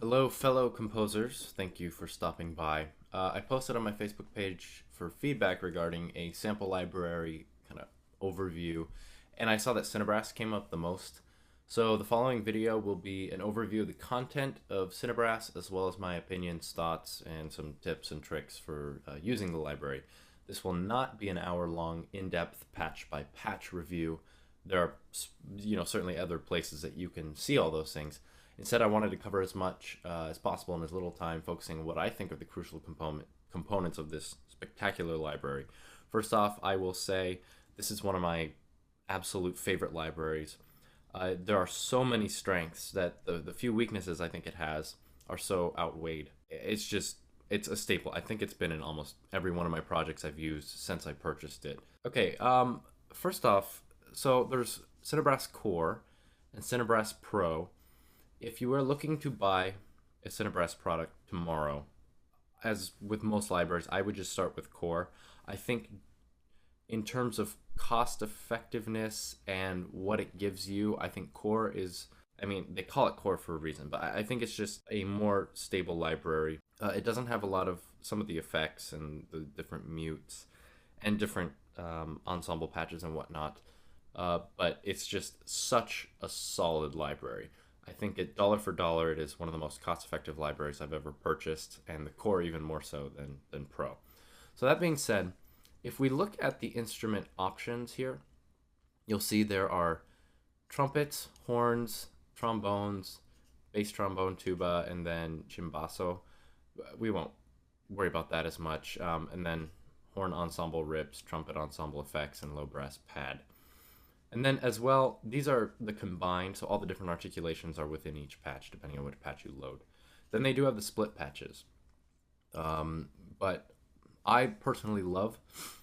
Hello, fellow composers. Thank you for stopping by. I posted on my Facebook page for feedback regarding a sample library kind of overview, and I saw that CineBrass came up the most. So the following video will be an overview of the content of CineBrass, as well as my opinions, thoughts, and some tips and tricks for using the library. This will not be an hour-long, in-depth, patch-by-patch review. There are, certainly other places that you can see all those things. Instead, I wanted to cover as much as possible in as little time, focusing on what I think are the crucial components of this spectacular library. First off, I will say this is one of my absolute favorite libraries. There are so many strengths that the few weaknesses I think it has are so outweighed. It's a staple. I think it's been in almost every one of my projects I've used since I purchased it. Okay, first off, so there's CineBrass Core and CineBrass Pro. If you are looking to buy a CineBrass product tomorrow, as with most libraries, I would just start with Core. I think in terms of cost effectiveness and what it gives you, I think Core is, I mean, they call it Core for a reason, but I think it's just a more stable library. It doesn't have a lot of some of the effects and the different mutes and different ensemble patches and whatnot, but it's just such a solid library. I think it dollar for dollar, it is one of the most cost-effective libraries I've ever purchased, and the Core even more so than Pro. So that being said, if we look at the instrument options here, you'll see there are trumpets, horns, trombones, bass trombone, tuba, and then cimbasso. We won't worry about that as much. And then horn ensemble rips, trumpet ensemble effects, and low brass pad. And then as well, these are the combined, so all the different articulations are within each patch, depending on which patch you load. Then they do have the split patches. But I personally love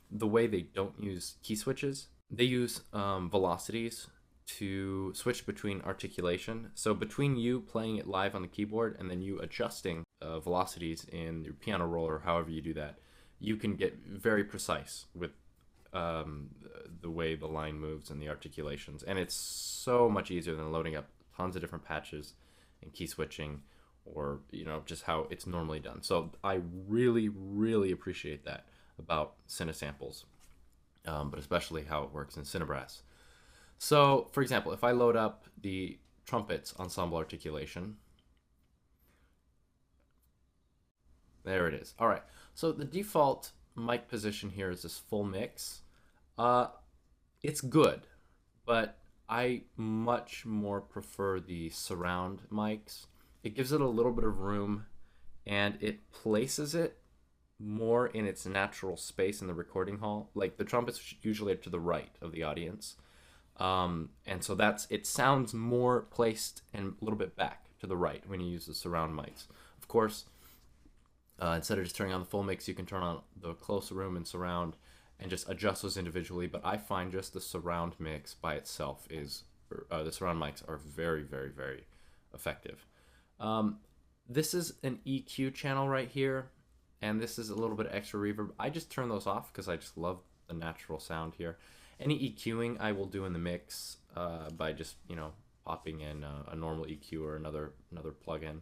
the way they don't use key switches. They use velocities to switch between articulation. So between you playing it live on the keyboard and then you adjusting velocities in your piano roll or however you do that, you can get very precise with the way the line moves and the articulations, and it's so much easier than loading up tons of different patches and key switching, or just how it's normally done. So I really appreciate that about Cinesamples, but especially how it works in CineBrass. So for example, if I load up the trumpets ensemble articulation, there it is. All right, so the default mic position here is this full mix. It's good, but I much more prefer the surround mics. It gives it a little bit of room, and it places it more in its natural space in the recording hall. Like the trumpets usually are to the right of the audience, and so it sounds more placed and a little bit back to the right when you use the surround mics. Of course, instead of just turning on the full mix, you can turn on the close room and surround and just adjust those individually. But I find just the surround mix by itself the surround mics are very effective. This is an EQ channel right here, and this is a little bit of extra reverb. I just turn those off because I just love the natural sound here. Any EQing I will do in the mix by just popping in a normal EQ or another plugin.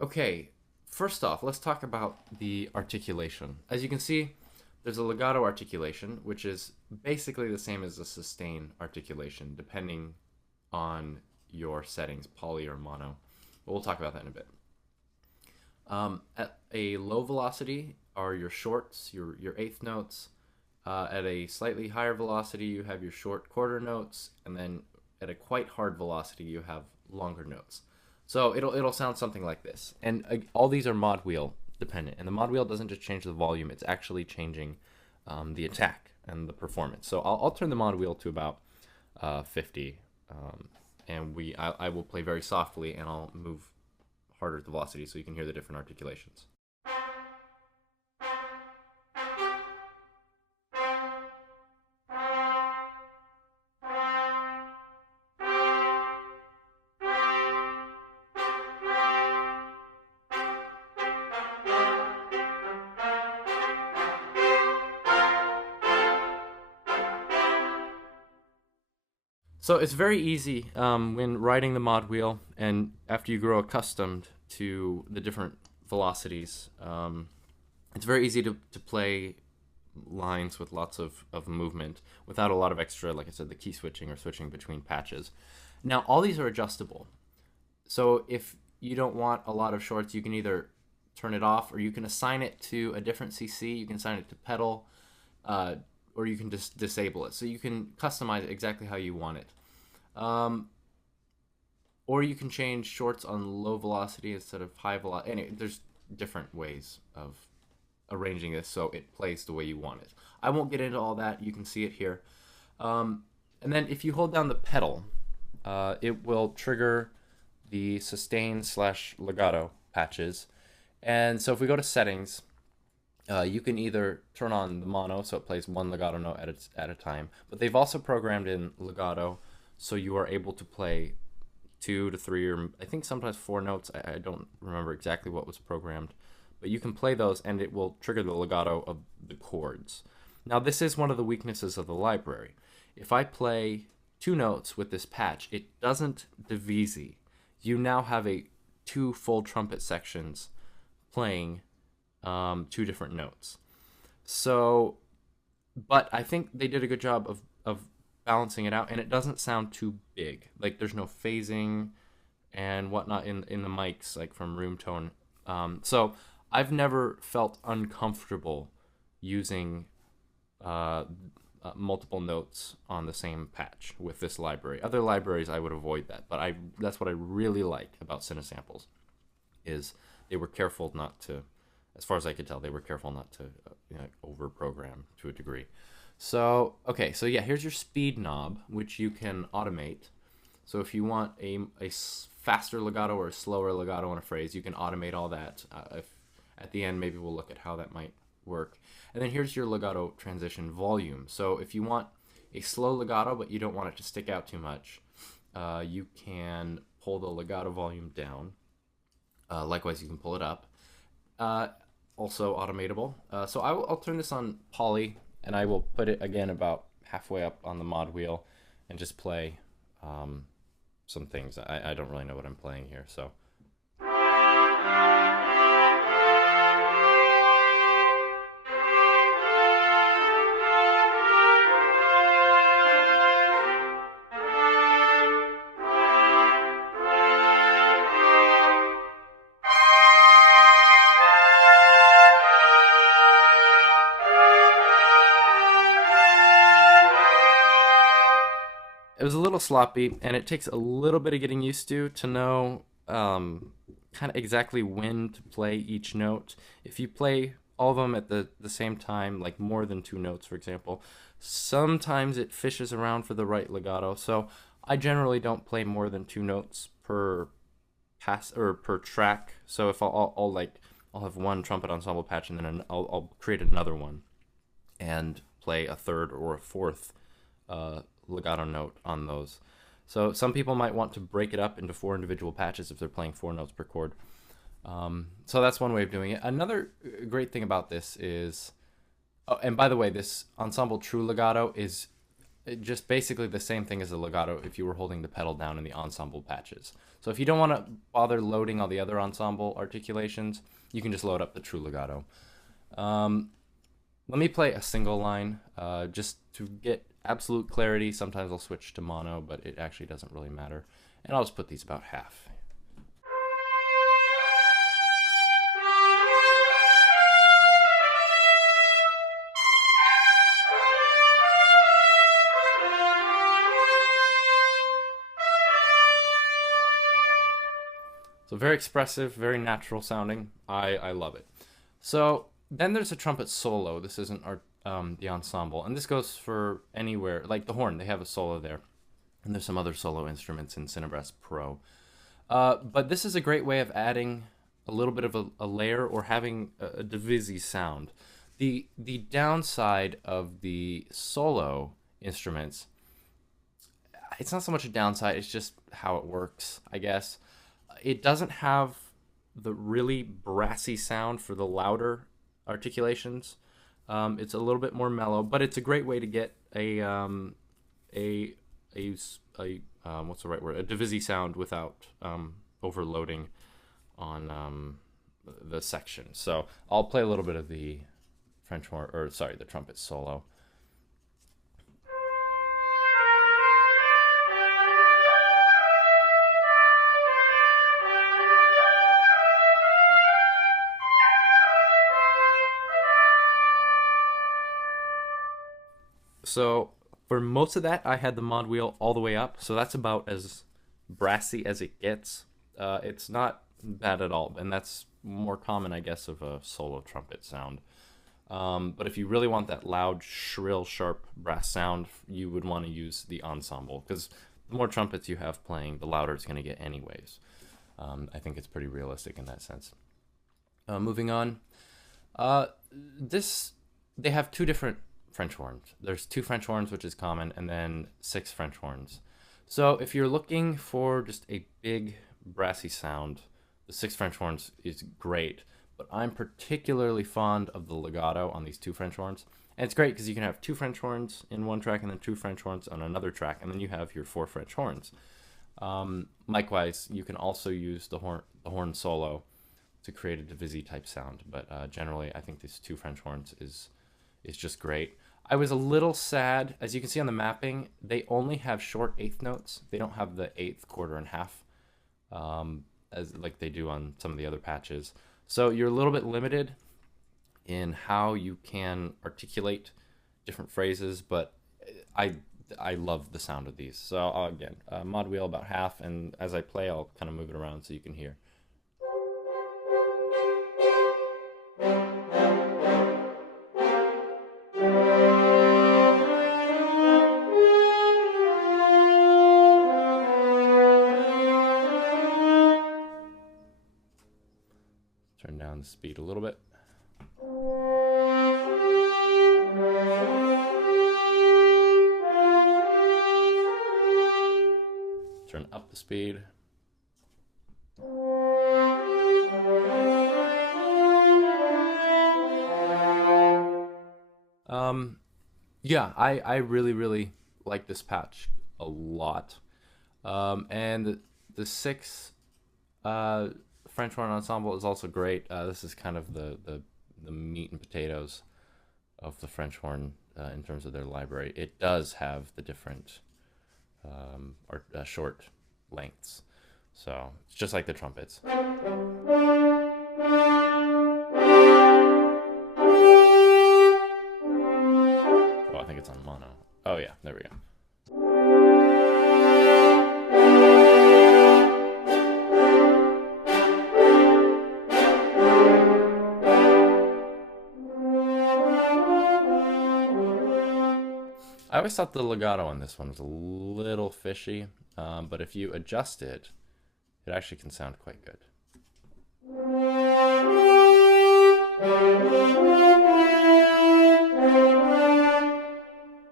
Okay, first off, let's talk about the articulation. As you can see, there's a legato articulation, which is basically the same as a sustain articulation, depending on your settings, poly or mono. But we'll talk about that in a bit. At a low velocity are your shorts, your eighth notes. At a slightly higher velocity, you have your short quarter notes, and then at a quite hard velocity, you have longer notes. So it'll sound something like this. And all these are mod wheel dependent. And the mod wheel doesn't just change the volume, it's actually changing the attack and the performance. So I'll turn the mod wheel to about 50. And I will play very softly, and I'll move harder at the velocity so you can hear the different articulations. So it's very easy when writing the mod wheel And after you grow accustomed to the different velocities, it's very easy to play lines with lots of movement without a lot of extra, like I said, the key switching or switching between patches. Now, all these are adjustable. So if you don't want a lot of shorts, you can either turn it off, or you can assign it to a different CC. You can assign it to pedal, or you can just disable it. So you can customize it exactly how you want it. Or you can change shorts on low velocity instead of high velocity. Anyway, there's different ways of arranging this so it plays the way you want it. I won't get into all that. You can see it here. And then if you hold down the pedal, it will trigger the sustain / legato patches. And so if we go to settings, you can either turn on the mono, so it plays one legato note at a time, but they've also programmed in legato, so you are able to play 2 to 3, or I think sometimes 4 notes. I don't remember exactly what was programmed, but you can play those and it will trigger the legato of the chords. Now, this is one of the weaknesses of the library. If I play 2 notes with this patch, it doesn't divisi. You now have 2 full trumpet sections playing 2 different notes. So, but I think they did a good job of balancing it out, and it doesn't sound too big. Like, there's no phasing and whatnot in the mics, like from room tone. So I've never felt uncomfortable using multiple notes on the same patch with this library. Other libraries, I would avoid that, but that's what I really like about CineSamples, is they were careful not to, as far as I could tell, they were careful not to over-program to a degree. So, okay, so yeah, here's your speed knob, which you can automate. So if you want a faster legato or a slower legato in a phrase, you can automate all that. At the end, maybe we'll look at how that might work. And then here's your legato transition volume. So if you want a slow legato, but you don't want it to stick out too much, you can pull the legato volume down. Likewise, you can pull it up. Also automatable. So I'll turn this on poly, and I will put it again about halfway up on the mod wheel and just play some things. I don't really know what I'm playing here, so. It was a little sloppy, and it takes a little bit of getting used to know kind of exactly when to play each note. If you play all of them at the same time, like more than 2 notes, for example, sometimes it fishes around for the right legato. So I generally don't play more than 2 notes per pass or per track. So if I'll have one trumpet ensemble patch, and then I'll create another one and play a third or a fourth legato note on those. So some people might want to break it up into 4 individual patches if they're playing 4 notes per chord. So that's one way of doing it. Another great thing about this is, oh, and by the way, this ensemble true legato is just basically the same thing as a legato if you were holding the pedal down in the ensemble patches. So if you don't want to bother loading all the other ensemble articulations, you can just load up the true legato. Let me play a single line just to get absolute clarity. Sometimes I'll switch to mono, but it actually doesn't really matter. And I'll just put these about half. So very expressive, very natural sounding. I love it. So then there's a trumpet solo. This isn't the ensemble, and this goes for anywhere, like the horn. They have a solo there, and there's some other solo instruments in CineBrass Pro. But this is a great way of adding a little bit of a layer or having a divisi sound. The downside of the solo instruments, it's not so much a downside, it's just how it works, I guess. It doesn't have the really brassy sound for the louder articulations. It's a little bit more mellow, but it's a great way to get a what's the right word? A divisi sound without overloading on the section. So I'll play a little bit of the French horn, or sorry, the trumpet solo. So for most of that, I had the mod wheel all the way up. So that's about as brassy as it gets. It's not bad at all. And that's more common, I guess, of a solo trumpet sound. But if you really want that loud, shrill, sharp brass sound, you would want to use the ensemble. Because the more trumpets you have playing, the louder it's going to get anyways. I think it's pretty realistic in that sense. Moving on. They have two different French horns. There's 2 French horns, which is common, and then 6 French horns. So if you're looking for just a big brassy sound, the 6 French horns is great, but I'm particularly fond of the legato on these 2 French horns. And it's great because you can have 2 French horns in one track and then 2 French horns on another track, and then you have your 4 French horns. Likewise, you can also use the horn solo to create a divisi type sound, but generally I think these 2 French horns is just great. I was a little sad, as you can see on the mapping, they only have short 8th notes. They don't have the 8th, quarter, and half, as like they do on some of the other patches. So you're a little bit limited in how you can articulate different phrases, but I love the sound of these. So again, mod wheel about half, and as I play, I'll kind of move it around so you can hear. Turn down the speed a little bit. Turn up the speed. Yeah, I really like this patch a lot. And the 6 French horn ensemble is also great. This is kind of the meat and potatoes of the French horn in terms of their library. It does have the different short lengths, so it's just like the trumpets. Oh, I think it's on mono. Oh yeah, there we go. I always thought the legato on this one was a little fishy, but if you adjust it, it actually can sound quite good.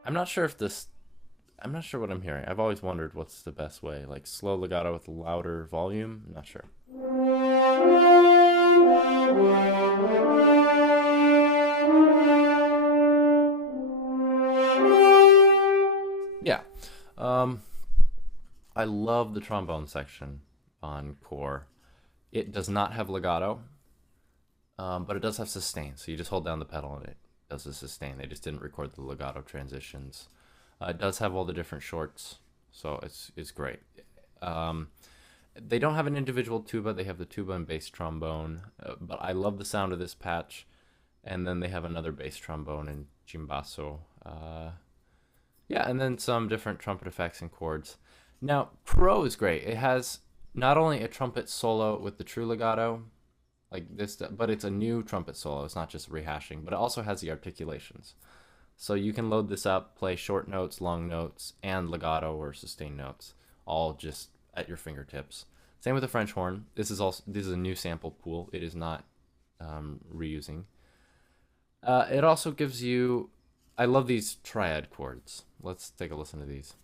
I'm not sure what I'm hearing. I've always wondered what's the best way, like slow legato with louder volume. I'm not sure. Yeah. I love the trombone section on Core. It does not have legato, but it does have sustain. So you just hold down the pedal and it does the sustain. They just didn't record the legato transitions. It does have all the different shorts, so it's great. They don't have an individual tuba. They have the tuba and bass trombone, but I love the sound of this patch. And then they have another bass trombone and cimbasso. Yeah, and then some different trumpet effects and chords. Now, Pro is great. It has not only a trumpet solo with the true legato, like this, but it's a new trumpet solo. It's not just rehashing, but it also has the articulations. So you can load this up, play short notes, long notes, and legato or sustained notes, all just at your fingertips. Same with the French horn. This is a new sample pool. It is not reusing. It also gives you, I love these triad chords. Let's take a listen to these.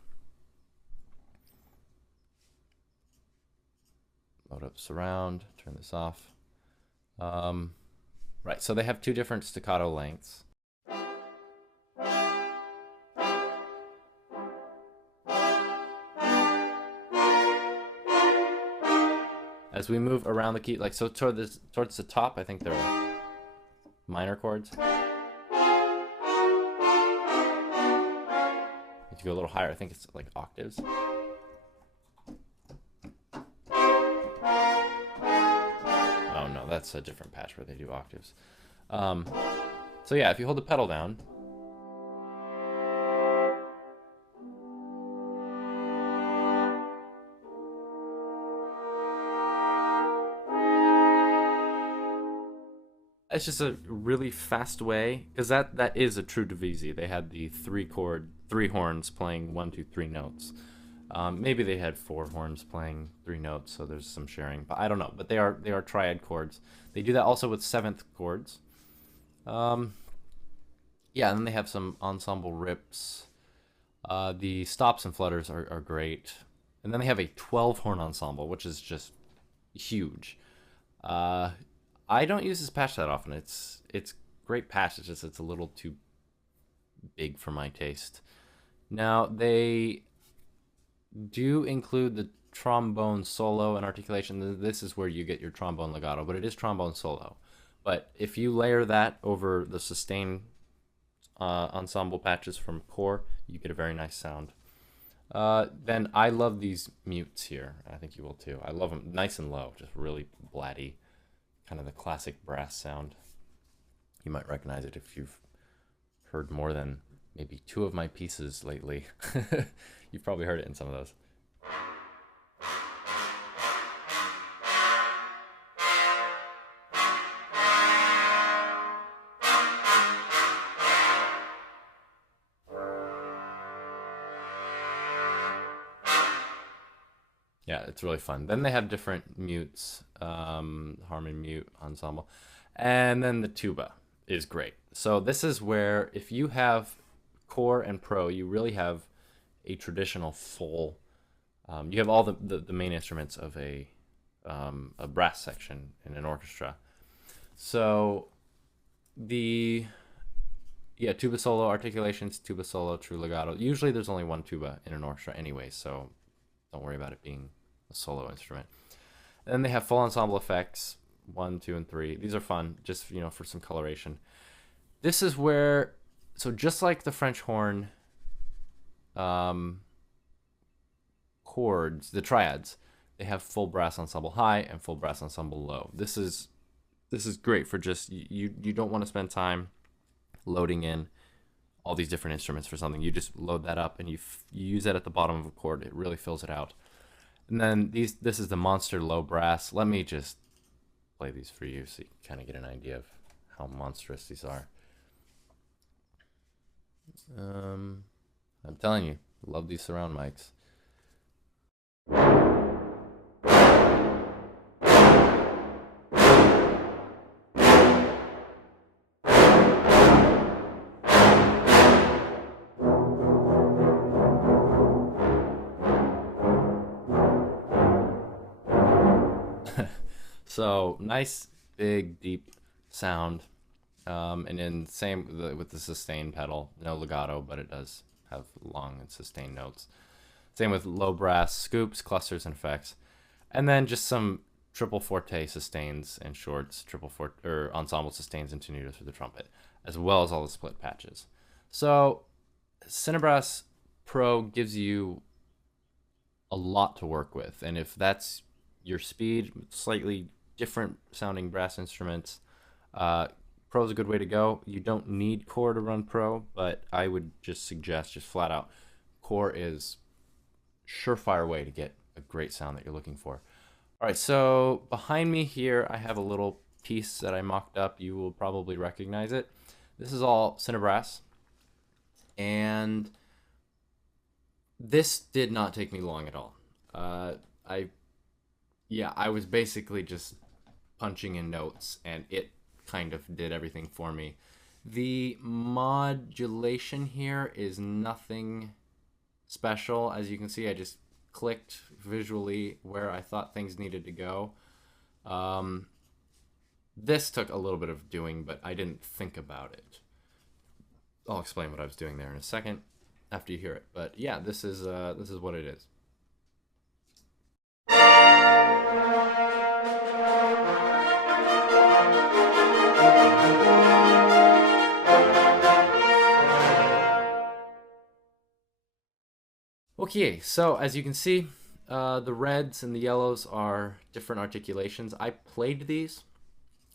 Load up surround, turn this off. Right, so they have 2 different staccato lengths. As we move around the key, like so towards the top, I think they're minor chords. If you go a little higher, I think it's like octaves. Oh no, that's a different patch where they do octaves. So yeah, if you hold the pedal down, it's just a really fast way, because that is a true Divisi. They had the three horns playing 1, 2, 3 notes. Maybe they had 4 horns playing 3 notes, so there's some sharing, but I don't know. But they are triad chords. They do that also with 7th chords. Yeah, and then they have some ensemble rips. The stops and flutters are great, and then they have a 12 horn ensemble, which is just huge. I don't use this patch that often. It's great patch. It's just it's a little too big for my taste. Now they do include the trombone solo and articulation. This is where you get your trombone legato, but it is trombone solo. But if you layer that over the sustain ensemble patches from Core, you get a very nice sound. Then I love these mutes here. I think you will too. I love them nice and low, just really blatty. Kind of the classic brass sound. You might recognize it if you've heard more than maybe 2 of my pieces lately. You've probably heard it in some of those. Yeah, it's really fun. Then they have different mutes, harmony mute ensemble, and then the tuba is great. So this is where if you have Core and Pro, you really have a traditional full. You have all the main instruments of a brass section in an orchestra. So tuba solo, articulations, tuba solo, true legato. Usually there's only 1 tuba in an orchestra anyway, so don't worry about it being a solo instrument. And then they have full ensemble effects, 1, 2, and 3. These are fun, just for some coloration. This is where, so just like the French horn chords, the triads, they have full brass ensemble high and full brass ensemble low. This is great for just you don't want to spend time loading in all these different instruments for something. You just load that up and you use that at the bottom of a chord. It really fills it out. And then this is the monster low brass. Let me just play these for you so you can kind of get an idea of how monstrous these are. I'm telling you, love these surround mics. So nice, big, deep sound, and then same with the sustain pedal. No legato, but it does have long and sustained notes. Same with low brass scoops, clusters, and effects, and then just some triple forte sustains and shorts, ensemble sustains and tenutos for the trumpet, as well as all the split patches. So CineBrass Pro gives you a lot to work with, and if that's your speed, slightly different sounding brass instruments, Pro is a good way to go. You don't need Core to run Pro, but I would just suggest, just flat out, Core is surefire way to get a great sound that you're looking for. All right, so behind me here, I have a little piece that I mocked up. You will probably recognize it. This is all CineBrass, and this did not take me long at all. I was basically just punching in notes, and it kind of did everything for me. The modulation here is nothing special. As you can see, I just clicked visually where I thought things needed to go. This took a little bit of doing, but I didn't think about it. I'll explain what I was doing there in a second after you hear it. But yeah, this is what it is. Okay, so as you can see, the reds and the yellows are different articulations. I played these,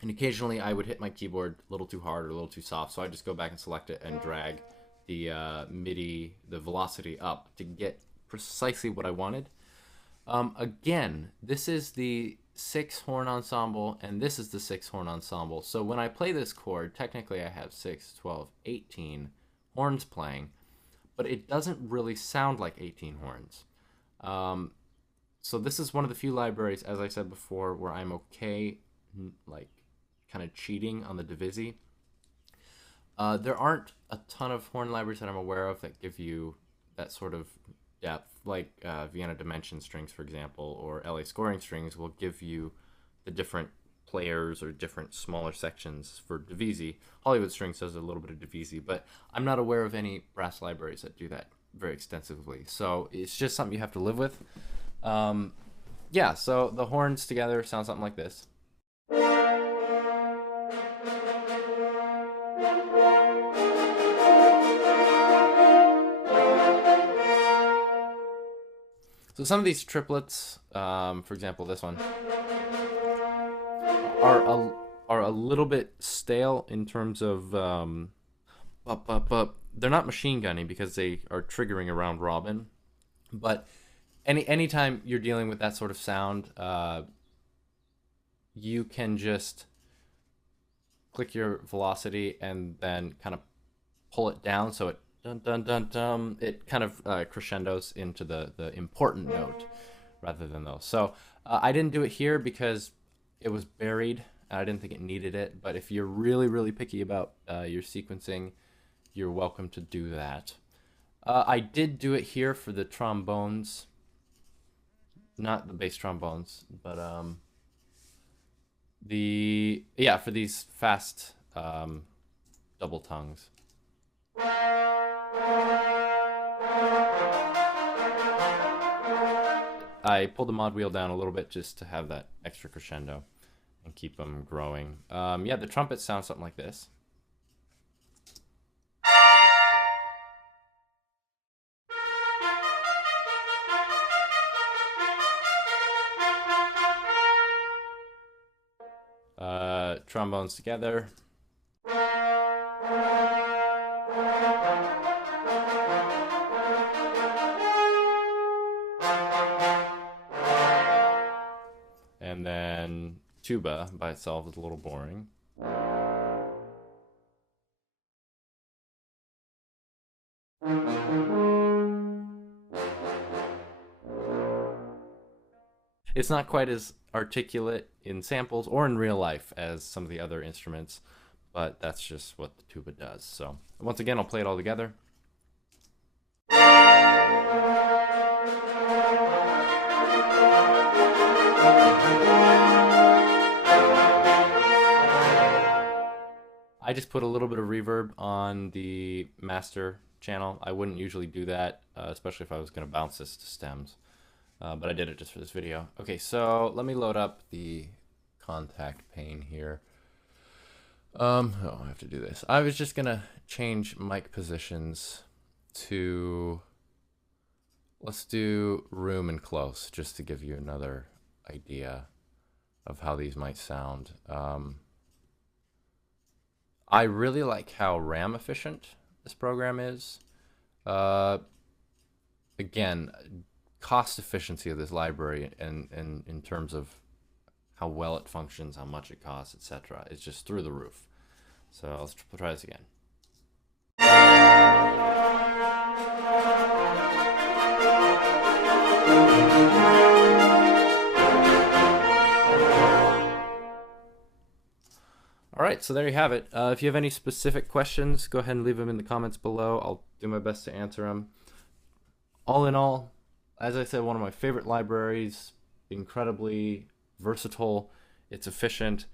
and occasionally I would hit my keyboard a little too hard or a little too soft, so I just go back and select it and drag the MIDI, the velocity up to get precisely what I wanted. Again, this is the 6 horn ensemble, and this is the 6 horn ensemble. So when I play this chord, technically I have 6, 12, 18 horns playing, but it doesn't really sound like 18 horns. So this is one of the few libraries, as I said before, where I'm okay, like, kind of cheating on the divisi. There aren't a ton of horn libraries that I'm aware of that give you that sort of depth, like Vienna Dimension strings, for example, or LA scoring strings will give you the different players or different smaller sections for divisi. Hollywood Strings does a little bit of divisi, but I'm not aware of any brass libraries that do that very extensively. So it's just something you have to live with. Yeah, so the horns together sound something like this. So some of these triplets, for example, this one, are a little bit stale in terms of, they're not machine gunning because they are triggering around robin. But anytime you're dealing with that sort of sound, you can just click your velocity and then kind of pull it down so it dun dun dun dun. It kind of crescendos into the important note rather than those. So I didn't do it here because it was buried. I didn't think it needed it. But if you're really picky about your sequencing, you're welcome to do that. I did do it here for the trombones, not the bass trombones, but for these fast double tongues. I pulled the mod wheel down a little bit just to have that extra crescendo and keep them growing. Yeah, the trumpets sound something like this. Trombones together. And then tuba by itself is a little boring. It's not quite as articulate in samples or in real life as some of the other instruments, but that's just what the tuba does. So once again, I'll play it all together. I just put a little bit of reverb on the master channel. I wouldn't usually do that, especially if I was going to bounce this to stems. But I did it just for this video. Okay, so let me load up the contact pane here. Oh, I have to do this. I was just gonna change mic positions to, let's do room and close, just to give you another idea of how these might sound. I really like how RAM efficient this program is. Again, cost efficiency of this library and in terms of how well it functions, how much it costs, etc. It's just through the roof. So let's try this again. All right, so there you have it. If you have any specific questions, go ahead and leave them in the comments below. I'll do my best to answer them. All in all, as I said, one of my favorite libraries, incredibly versatile, it's efficient,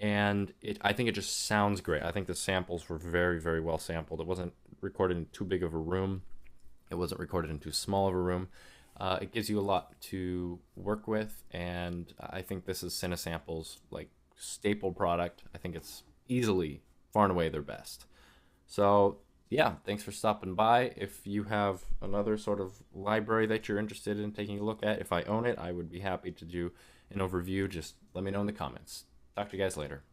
and I think it just sounds great. I think the samples were very well sampled. It wasn't recorded in too big of a room. It wasn't recorded in too small of a room. It gives you a lot to work with, and I think this is CineSample's like staple product. I think it's easily, far and away, their best. So Yeah, thanks for stopping by. If you have another sort of library that you're interested in taking a look at, if I own it, I would be happy to do an overview. Just let me know in the comments. Talk to you guys later.